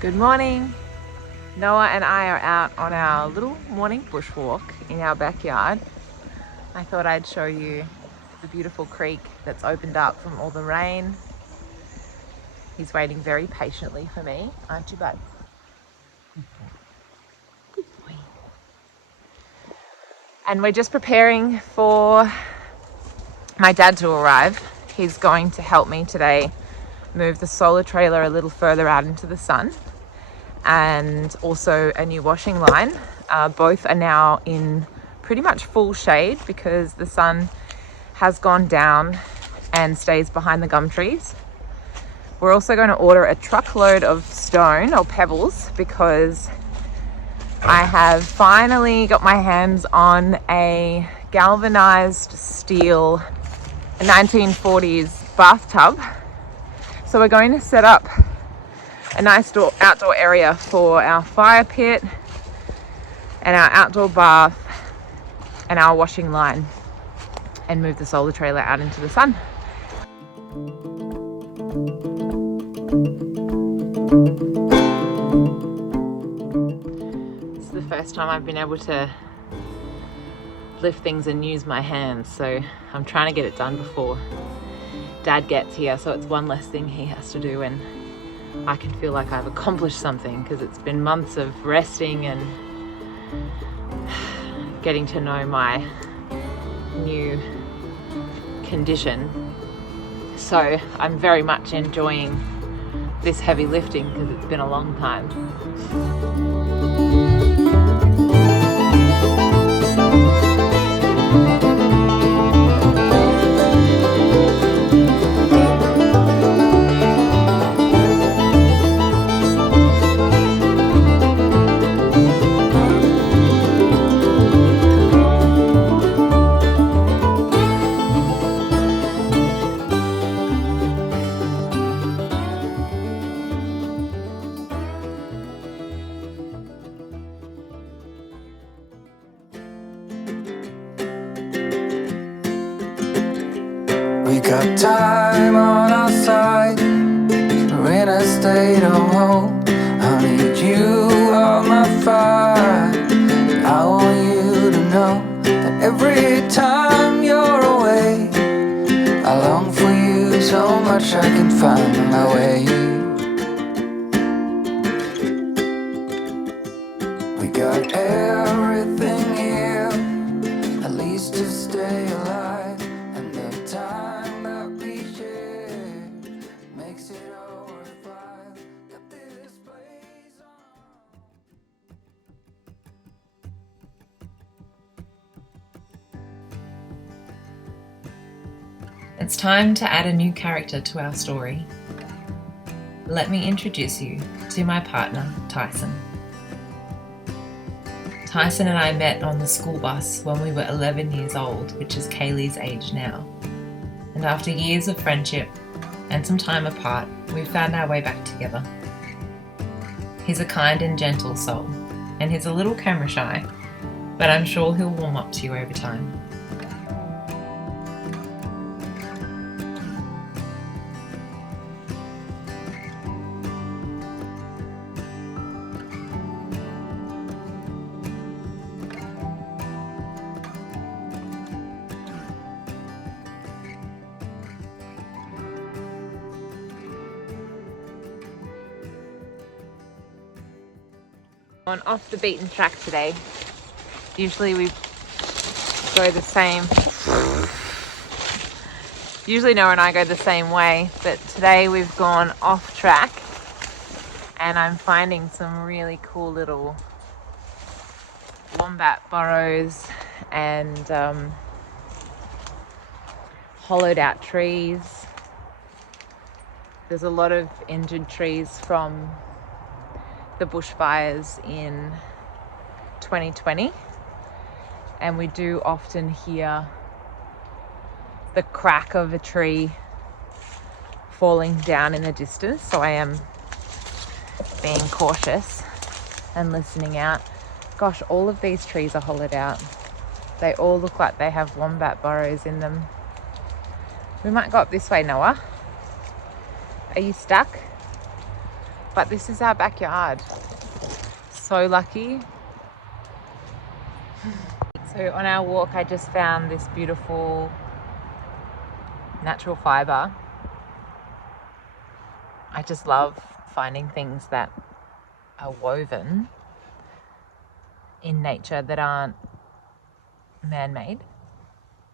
Good morning. Noah and I are out on our little morning bushwalk in our backyard. I thought I'd show you the beautiful creek that's opened up from all the rain. He's waiting very patiently for me, aren't you, bud? Good boy. And we're just preparing for my dad to arrive. He's going to help me today move the solar trailer a little further out into the sun, and also a new washing line. Both are now in pretty much full shade because the sun has gone down and stays behind the gum trees. We're also going to order a truckload of stone or pebbles because I have finally got my hands on a galvanized steel 1940s bathtub. So we're going to set up a nice outdoor area for our fire pit and our outdoor bath and our washing line, and move the solar trailer out into the sun. This is the first time I've been able to lift things and use my hands, so I'm trying to get it done before Dad gets here, so it's one less thing he has to do and I can feel like I've accomplished something, because it's been months of resting and getting to know my new condition. So I'm very much enjoying this heavy lifting because it's been a long time. We got time on our side. We're in a state of hope. I need you on my fire. I want you to know that every time you're away, I long for you so much I can find my way. We got everything here, at least to stay alive. And the time that we share makes it all worthwhile. Got this place on. It's time to add a new character to our story. Let me introduce you to my partner, Tyson. Tyson and I met on the school bus when we were 11 years old, which is Kaylee's age now. And after years of friendship and some time apart, we found our way back together. He's a kind and gentle soul, and he's a little camera shy, but I'm sure he'll warm up to you over time. On off the beaten track today. Usually we go the same. Usually Noah and I go the same way, but today we've gone off track and I'm finding some really cool little wombat burrows and hollowed out trees. There's a lot of injured trees from the bushfires in 2020, and we do often hear the crack of a tree falling down in the distance, so I am being cautious and listening out. Gosh, all of these trees are hollowed out. They all look like they have wombat burrows in them. We might go up this way, Noah. Are you stuck? But this is our backyard. So lucky. So on our walk, I just found this beautiful natural fiber. I just love finding things that are woven in nature that aren't man-made,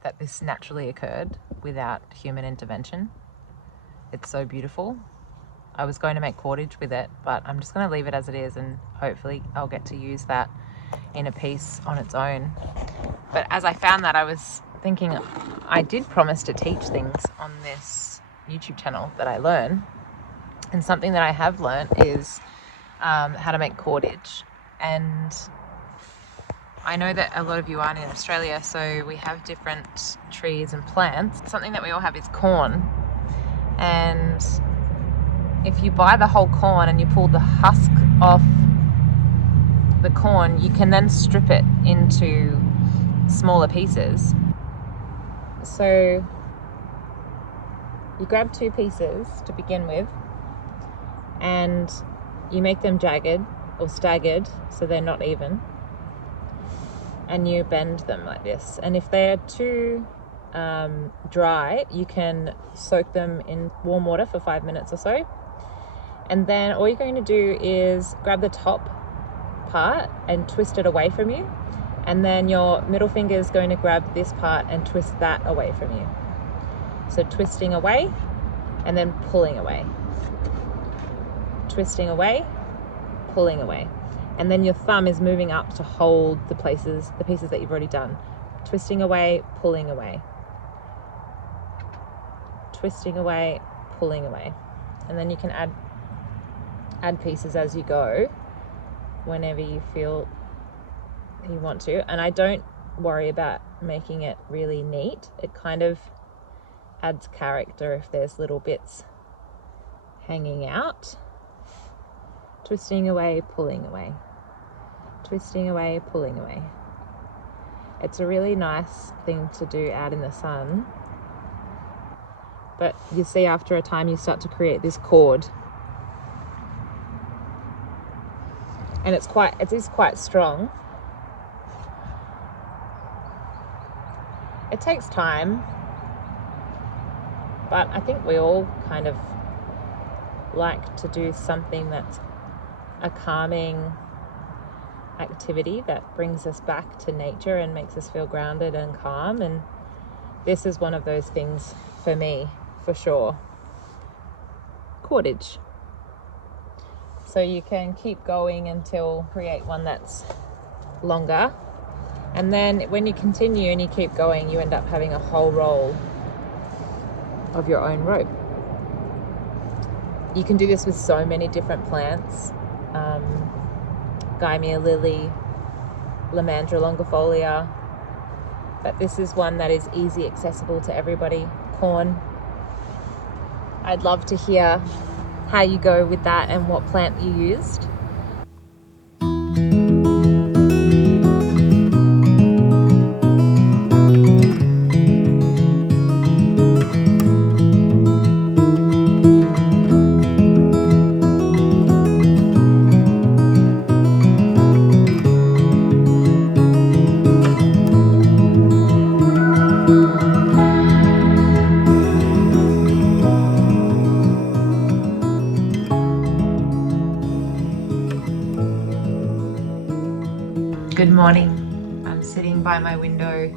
that this naturally occurred without human intervention. It's so beautiful. I was going to make cordage with it, but I'm just going to leave it as it is, and hopefully I'll get to use that in a piece on its own. But as I found that, I was thinking I did promise to teach things on this YouTube channel that I learn, and something that I have learned is how to make cordage. And I know that a lot of you aren't in Australia, so we have different trees and plants. Something that we all have is corn, and if you buy the whole corn and you pull the husk off the corn, you can then strip it into smaller pieces. So you grab 2 pieces to begin with and you make them jagged or staggered so they're not even, and you bend them like this. And if they're too dry, you can soak them in warm water for 5 minutes or so, and then all you're going to do is grab the top part and twist it away from you, and then your middle finger is going to grab this part and twist that away from you. So twisting away and then pulling away, twisting away, pulling away, and then your thumb is moving up to hold the pieces that you've already done. Twisting away, pulling away, twisting away, pulling away, and then you can add pieces as you go whenever you feel you want to. And I don't worry about making it really neat. It kind of adds character if there's little bits hanging out. Twisting away, pulling away, twisting away, pulling away. It's a really nice thing to do out in the sun, but you see after a time you start to create this cord, and it is quite strong. It takes time, but I think we all kind of like to do something that's a calming activity that brings us back to nature and makes us feel grounded and calm, and this is one of those things for me, for sure. Cordage. So you can keep going until create one that's longer, and then when you continue and you keep going, you end up having a whole roll of your own rope. You can do this with so many different plants. Gymea lily, Lomandra longifolia, but this is one that is easy accessible to everybody. Corn. I'd love to hear how you go with that and what plant you used. Good morning. I'm sitting by my window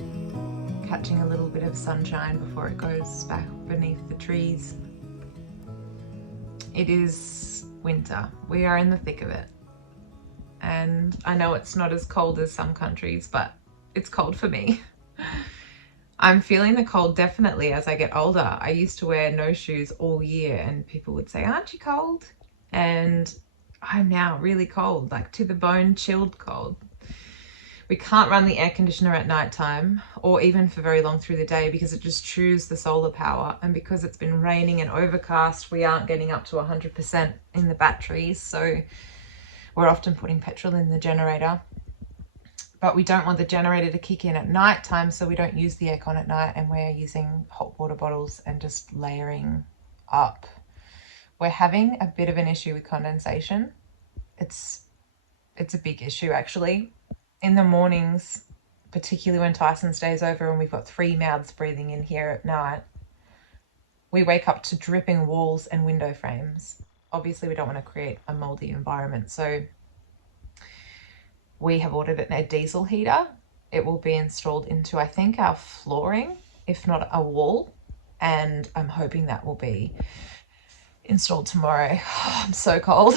catching a little bit of sunshine before it goes back beneath the trees. It is winter. We are in the thick of it. And I know it's not as cold as some countries, but it's cold for me. I'm feeling the cold definitely as I get older. I used to wear no shoes all year and people would say, aren't you cold? And I'm now really cold, like to the bone, chilled cold. We can't run the air conditioner at night time or even for very long through the day because it just chews the solar power. And because it's been raining and overcast, we aren't getting up to 100% in the batteries. So we're often putting petrol in the generator. But we don't want the generator to kick in at night time, so we don't use the aircon at night, and we're using hot water bottles and just layering up. We're having a bit of an issue with condensation. It's a big issue actually. In the mornings, particularly when Tyson stays over and we've got 3 mouths breathing in here at night, we wake up to dripping walls and window frames. Obviously we don't want to create a moldy environment, so we have ordered a diesel heater. It will be installed into, I think, our flooring, if not a wall. And I'm hoping that will be installed tomorrow. Oh, I'm so cold.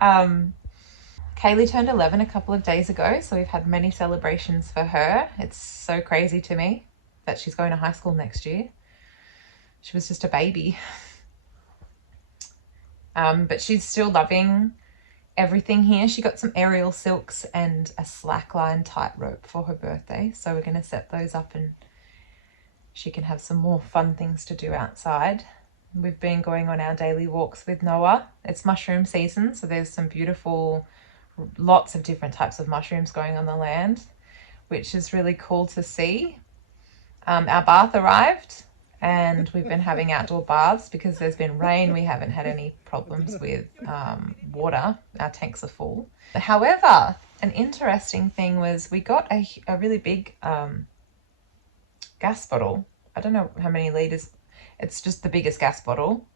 Kaylee turned 11 a couple of days ago, so we've had many celebrations for her. It's so crazy to me that she's going to high school next year. She was just a baby. But she's still loving everything here. She got some aerial silks and a slackline tightrope for her birthday, so we're going to set those up and she can have some more fun things to do outside. We've been going on our daily walks with Noah. It's mushroom season, so there's some beautiful, lots of different types of mushrooms going on the land, which is really cool to see. Our bath arrived and we've been having outdoor baths because there's been rain. We haven't had any problems with water. Our tanks are full. However, an interesting thing was we got a really big gas bottle. I don't know how many litres. It's just the biggest gas bottle.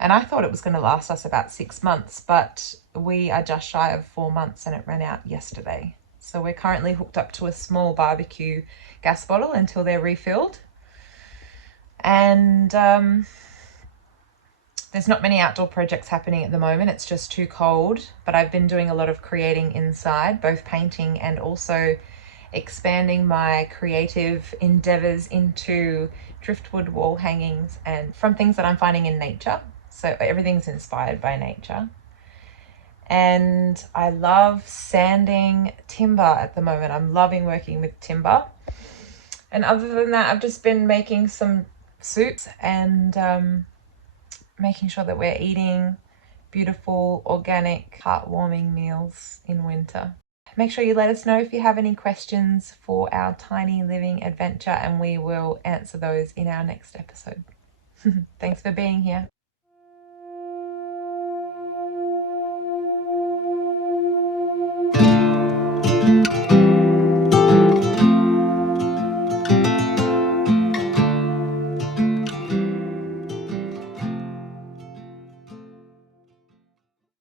And I thought it was going to last us about 6 months, but we are just shy of 4 months and it ran out yesterday. So we're currently hooked up to a small barbecue gas bottle until they're refilled. And there's not many outdoor projects happening at the moment. It's just too cold, but I've been doing a lot of creating inside, both painting and also expanding my creative endeavors into driftwood wall hangings and from things that I'm finding in nature. So everything's inspired by nature. And I love sanding timber at the moment. I'm loving working with timber. And other than that, I've just been making some soups and making sure that we're eating beautiful, organic, heartwarming meals in winter. Make sure you let us know if you have any questions for our tiny living adventure, and we will answer those in our next episode. Thanks for being here.